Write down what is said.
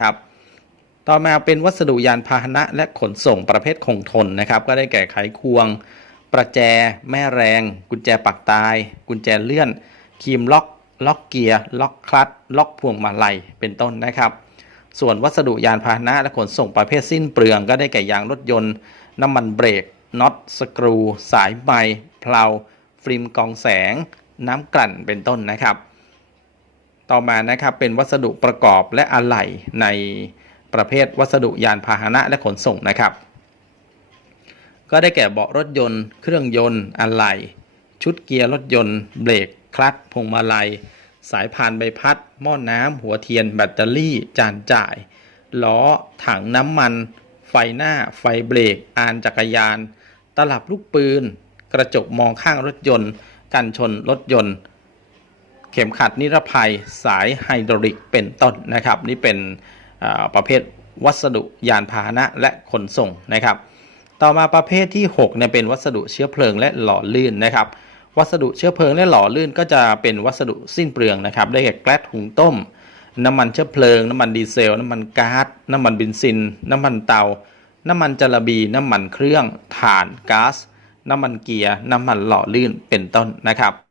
ครับต่อมาเป็นวัสดุยานพาหนะและขนส่งประเภทคงทนนะครับ ก็ได้แก่ไขควง ประแจ แม่แรง กุญแจปักตาย กุญแจเลื่อนคีมล็อก ล็อกเกียร์ ล็อกคลัตช์ล็อกพวงมาลัยเป็นต้นนะครับ ส่วนวัสดุยานพาหนะและขนส่งประเภทสิ้นเปลือง ก็ได้แก่ยางรถยนต์ น้ำมันเบรกน็อตสกรู สายไมเพลาฟิล์มกองแสง น้ำกลั่นเป็นต้นนะครับ ต่อมานะครับเป็นวัสดุประกอบและอะไหล่ในประเภทวัสดุยานพาหนะและขนส่งนะครับ ก็ได้แก่เบาะรถยนต์ เครื่องยนต์อะไหล่ชุดเกียร์รถยนต์ เบรกคลัตช์พวงมาลัย สายพานใบพัด หม้อน้ำหัวเทียน แบตเตอรี่ จานจ่าย ล้อ ถังน้ำมัน ไฟหน้า ไฟเบรก อานจักรยาน ตลับลูกปืน กระจกมองข้างรถยนต์ กันชนรถยนต์ ข็มขัดนิรภัยสายไฮดรอลิกเป็นต้นนะครับ นี่เป็นประเภทวัสดุยานพาหนะและขนส่งนะครับ ต่อมาประเภทที่6เนี่ยเป็นวัสดุเชื้อเพลิงและหล่อลื่นนะครับ วัสดุเชื้อเพลิงและหล่อลื่นก็จะเป็นวัสดุสิ้นเปลืองนะครับ ได้แก่แก๊สหุงต้ม น้ำมันเชื้อเพลิง น้ำมันดีเซล น้ำมันก๊าซน้ำมันเบนซิน น้ำมันเตา น้ำมันจาระบี น้ำมันเครื่องถ่านก๊าซน้ำมันเกียร์ น้ำมันหล่อลื่นเป็นต้นนะครับ